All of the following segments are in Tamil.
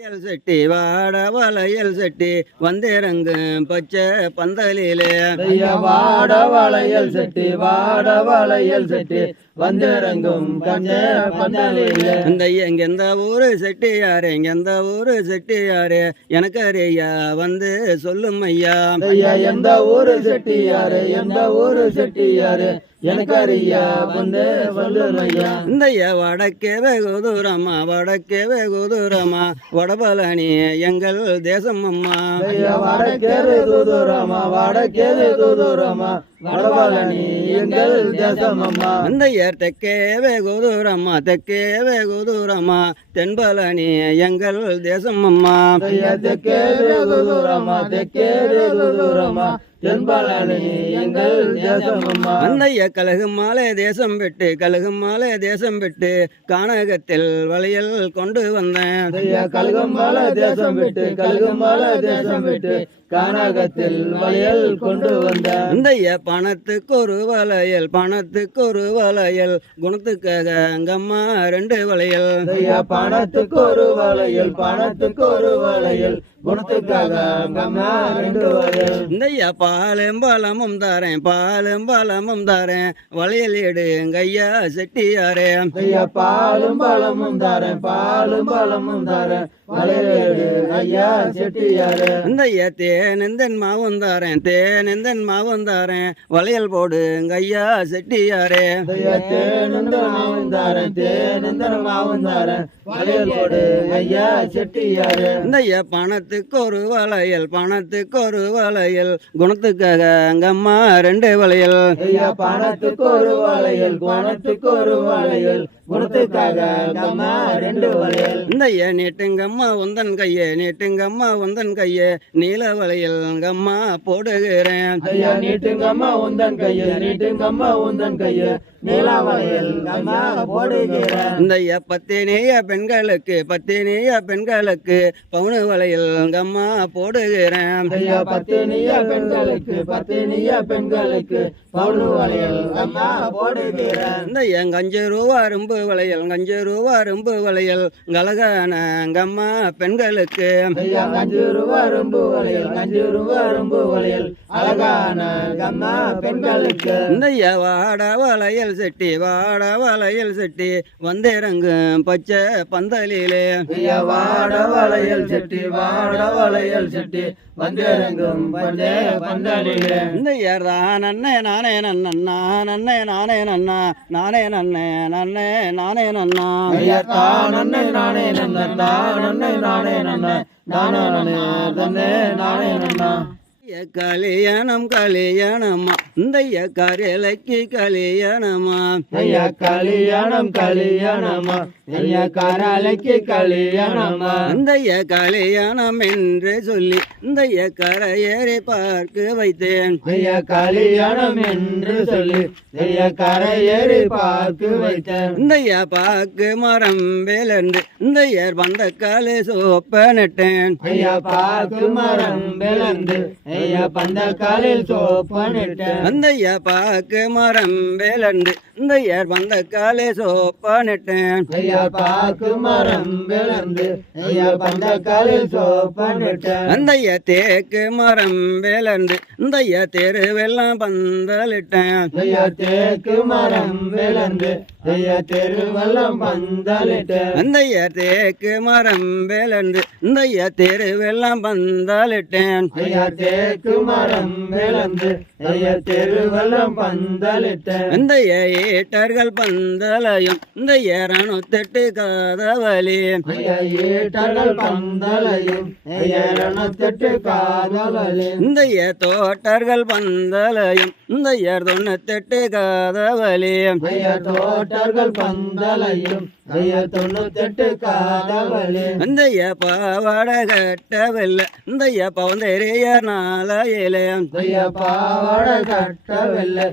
வளையல் செட்டி வாட வளையல் செட்டி வந்திறங்கும் பச்சை பந்தலிலே வாட வளையல் செட்டி வாட வளையல் செட்டி வந்திறங்கும் பச்சை பந்தலிலே இந்த எந்த ஊரு செட்டி யாரு எந்த ஊரு செட்டி யாரு எனக்கு அறியா வந்து சொல்லும் ஐயா எந்த ஊரு செட்டி யாரு எந்த ஊரு செட்டி யாரு எனக்கு அறியா வந்து சொல்லும் ஐயா இந்த வடக்கே வெகு தூரமா வடக்கே வெகு தூரமா வடபழனி எங்கள் தேசம் அம்மா வடக்கே வெகு தூரமா வடக்கே வெகு தூரமா வடபழனி எங்கள் தேசம் அம்மா இந்த தெற்கே வெகு தூரமா தெற்கே வெகு தூரமா தென்பழனி எங்கள் தேசம் அம்மா தெற்கே வெகு தூரமா தெற்கே வெகு தூரமா தென்பழனி எங்கள் தேசம் அம்மா அந்த கழுகு மாலை தேசம் விட்டு கழுகு மாலை தேசம் விட்டு கானகத்தில் வளையல் கொண்டு வந்தேன் கழுகு மாலை தேசம் விட்டு கழுகு மாலை தேசம் விட்டு கானகத்தில் வளையல் கொண்டு வந்த இந்த பணத்துக்கு ஒரு வளையல் பணத்துக்கு ஒரு வளையல் குணத்துக்காக அங்கம்மா ரெண்டு வளையல் பணத்துக்கு ஒரு வளையல் பணத்துக்கு ஒரு வளையல் குணத்துக்காக அங்கம்மா ரெண்டு வளையல் இந்த பாலும் பழமும் தாரேன் பாலும் பழமும் தாரேன் வளையல் எடு கையா செட்டியாரே பாலும் பழமும் தாரேன் பாலும் பழமும் தாரேன் வளையல் எடு ஐயா செட்டியாரே இந்த தேனந்தன் மாவும் தாரேன் தேனந்தன் மாவும் தாரேன் வளையல் போடு கையா செட்டியாரே தேனந்தன் மாவும் தாரேன் தேனந்தன் மாவும் தாரேன் வளையல் போடு ஐயா செட்டியாரே இந்த பணத்துக்கு ஒரு வளையல் பணத்துக்கு ஒரு வளையல் குணத்துக்காக அங்கம்மா ரெண்டு வளையல் பணத்துக்கு ஒரு வளையல் பணத்துக்கு ஒரு வளையல் குணத்துக்காக அங்கம்மா ரெண்டு வளையல் இந்த நீட்டுங்கம்மா உந்தன் கையே நீட்டுங்கம்மா உந்தன் கையே நீல வளையல் அங்கம்மா போடுகிறேன் நீட்டுங்கம்மா உந்தன் கையே நீட்டுங்கம்மா உந்தன் கையே நீல வளையல் அம்மா போடுகிறேன் இந்த பத்தினிய பெண்களுக்கு பவுனு வளையல் அங்கம்மா போடுகிறேன் பத்தினிய பெண்களுக்கு பவுனு வளையல் அம்மா போடுகிறேன் இந்த கஞ்சு ரூபா ரொம்ப வளையல் கஞ்சு ரூபா ரொம்ப வளையல் அழகான அங்கம்மா பெண்களுக்கு கஞ்சு ரூபா ரொம்ப வளையல் கஞ்சு ரூபா ரொம்ப வளையல் அழகான அம்மா பெண்களுக்கு இந்த வாட வளையல் செட்டி வாட வளையல் செட்டி வந்திறங்கும் பச்சை பந்தலிலே வாட வளையல் செட்டி வாட வளையல் செட்டி வந்திறங்கும் பச்சை பந்தலிலே இந்த நன்னே நானே நன்னா நன்னே நானே நன்னா நானே நன்னே நன்னே நானே நன்னா நன்னே நானே நன்னா நன்னே நானே நன்னா நானே நன்னே நானே நன்னா கல்யாணம் கல்யாணமா இந்த காரியலைக்கு கல்யாணமா கல்யாணம் கல்யாணமா காராலைக்கு கல்யாணமா இந்த கல்யாணம் என்று சொல்லி இந்த கரையேறி பார்க்க வைத்தேன் கல்யாணம் என்று சொல்லி கரையேறி பார்க்க வைத்தேன் இந்த பாக்கு மரம் வேலன்று இந்த வந்த காலை சோப்ப நட்டேன் பாக்கு மரம் வேலந்து பந்த காலில் சோப்பனிட்டேன் அந்த பாக்கு மரம் வேலண்டு இந்த வந்த காலை சோப்ப நட்டேன் பாக்கு மரம் வேலந்து பந்த காலில் சோப்பனிட்டேன் அந்த தேக்கு மரம் வேலண்டு இந்த தெருவெல்லாம் பந்தலிட்டேன் தேக்கு மரம் வேலந்து தெருவெல்லாம் பந்தலிட்டேன் அந்த தேக்கு மரம் வேலண்டு இந்த தெருவெல்லாம் பந்தலிட்டேன் தேக்கு மரம் வேலந்து தெருவெல்லாம் பந்தலிட்டேன் இந்த ஏட்டர்கள் பந்தலையும் இந்த 208 காதவலி ஏட்டர்கள் பந்தலையும் 208 காதவலி இந்த தோட்டர்கள் பந்தலையும் இந்த 98 காதவலி தோட்டர்கள் பந்தலையும் 98 காதவலி இந்த பாவாட கட்டவில்லை இந்த பவந்தெரிய நாளையில பாவாட கட்டவில்லை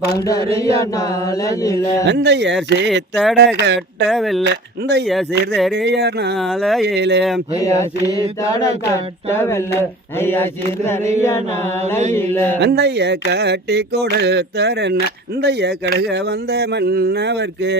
பந்தரிய நாளையில இந்த சீத்தட கட்டவில்லை இந்த சீர்தெரிய நாளையில சீத்தட கட்டவில்லை சீர்தரிய நாளையில அந்த காட்டி கொடுத்தரன்ன இந்த கடுக வந்த மன்னவர்க்கு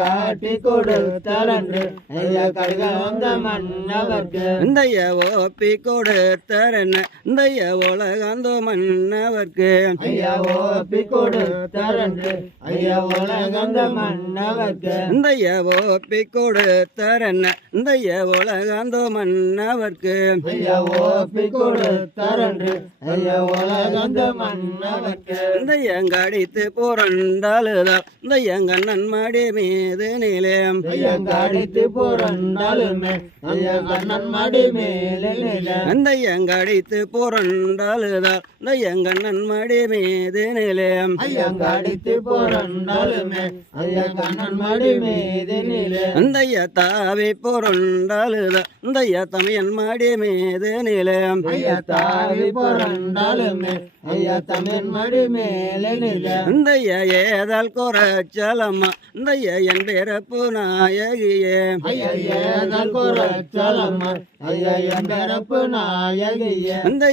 காட்டி ஓப்பி கொடுத்தாரன்று ஐயா கருக வந்த மன்னவர்க்கு இந்தைய ஓப்பி கொடுத்தாரன்னு இந்தைய உலகந்தோ மன்னவர்க்கு ஐயா ஓப்பி கொடுத்தாரன்று ஐயா உலகந்த மன்னவர்க்கு இந்தைய ஓப்பி கொடுத்தாரன்னு இந்தைய உலகந்தோ மன்னவர்க்கு ஐயா ஓப்பி கொடுத்தாரன்று ஐயா உலகந்த மன்னவர்க்கு இந்த எங்கடித்து புரண்டாலுதான் இந்த எங்கண்ணன் மடி மீது நிலையம் ஐயங்காடித்து புரண்டாலுமே ஐயா கண்ணன் மடி மேலே நில அந்த எங்கடித்து புரண்டாலுதான் இந்த எங்கண்ணன் மடி மீது நிலையம் ஐயங்காடித்து புரண்டாலுமே ஐயா கண்ணன் மடி மீது நில அந்த தாவி புரண்டாலுதான் இந்த தமையன் மடி மீது நிலையம் ஐயா தாவி புரண்டாலுமே ஐயா தமிழ் மடி மேலே நில இந்த ஏதால் குறைச்சலம்மா இந்த என் பிறப்பு நாயகியே ஐயா ஏதால் குறைச்சலம்மா ஐயா என் பிறப்பு நாயகிய இந்த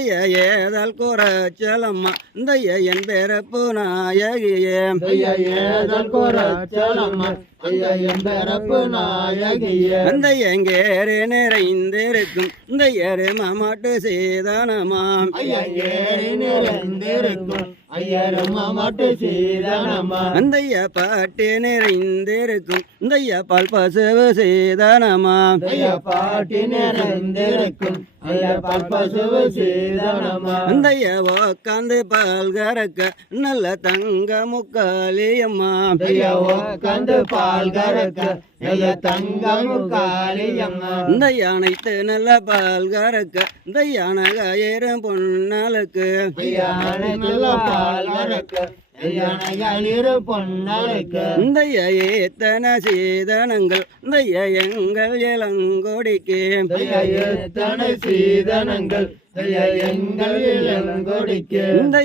ஏதால் குறைச்சலம்மா இந்த என் பிறப்பு நாயகியே ஐயா ஏதால் குறைச்சலம்மா ஐயா என் பிறப்பு நாயகிய அந்த எங்கேறு நிறைந்திருக்கும் இந்த எரும மாட்டு சீதானமாம் ஐயா ஏறி நிறைந்திருக்கும் ஐயரும் மாட்டு சீதனமா அந்த பாட்டி நிறைந்திருக்கும் இந்த பால் பசுவு சீதானமாம் ஐயா பாட்டி நிறைந்திருக்கும் ஐயா பல்பசுவு சீதனமா அந்த உக்காந்து பால் கறக்க நல்ல தங்க முக்காளியம்மா ஐயா உட்காந்து பால் கறக்க ஐயா தங்கம் காளியம்மா இந்த யானைத்து நல்ல பால் கறக்க இந்த யானகாயிரம் பொன்னாளுக்கு ஐயா நல்ல பால் கறக்க ஐயா நகையிரு பொன்னாளுக்கு இந்த ஏத்தன சீதனங்கள் இந்த எங்கள் இளங்கொடிக்கு ஐயா எத்தனை சீதனங்கள் ஐயா எங்கள் இளங்கொடிக்கு இந்த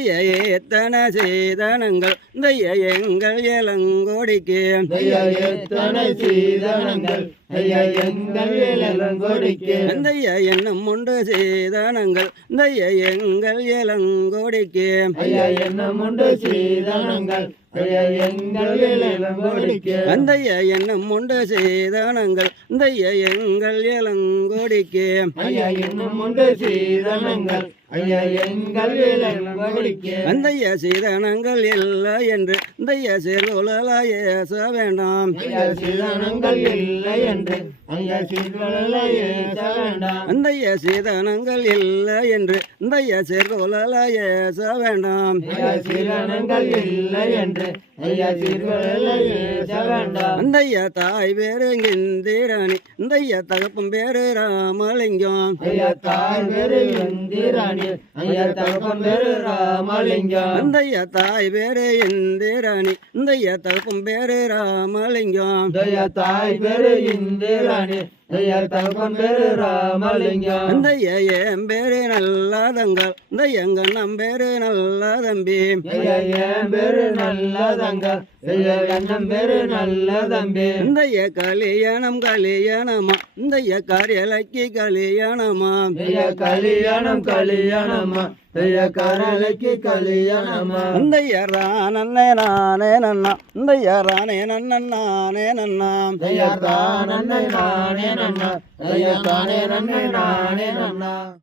ஏத்தன சீதனங்கள் இந்த எங்கள் இளங்கொடிக்கு ஐயா எத்தனை சீதனங்கள் ஐயா எங்கள் இளங்கொடிக்கு இந்த எண்ணம் உண்டு சீதனங்கள் இந்த எங்கள் இளங்கொடிக்கு ஐயா என்ன உண்டு சீதனங்கள் ஐயா எங்கள் இளங்கொடிக்கு அந்த எண்ணம் உண்டு சீதனங்கள் இந்த எங்கள் இளங்கொடிக்கு ஐயா என்ன உண்டு சீதனங்கள் ஐயா எங்கள் இளங்கொடிக்கு அந்த சீதனங்கள் இல்லை என்று இந்த சிறுலாய வேண்டாம் ஐயா சீதனங்கள் இல்லை என்று ஐயா சீதனங்களை ஏச வேண்டாம் அந்த சீதனங்கள் இல்லை என்று இந்த சிறுலாய வேண்டாம் ஐயா சீதனங்கள் இல்லை என்று ஐயா சீதனங்களை ஏச வேண்டாம் அந்த தாய் பேரு இந்திராணி இந்த தகப்பம் பேரு ராமலிங்கம் ஐயா தாய் பேரு இந்திராணி ஐயா தகப்பம் பேரு ராமலிங்கம் அந்த தாய் பேரு இந்திராணி இந்த தகப்பம் பேரு ராமலிங்கம் ஐயா தாய் பேரு இந்திராணி ஐயா தகப்பம் பேரு ராமலிங்கம் அந்த என் பேரு நல்லாதங்கள் இந்த எங்க பேரு நல்ல தம்பி ஐயா என் பேரு நல்லதங்க ஐயா எண்ணம் பேரு நல்ல தம்பி இந்த கல்யாணம் கல்யாணமா இந்த காரியலைக்கு கல்யாணமா ஐயா கல்யாணம் கல்யாணமா ஐயா கரலைக்கு கல்யாணமா இந்த ரானே நானே நன்னா இந்த ரானே நன்னன் நானே நன்னா ஐயா தானே நானே நன்னா ஐயா தானே நன்னே நானே நன்னா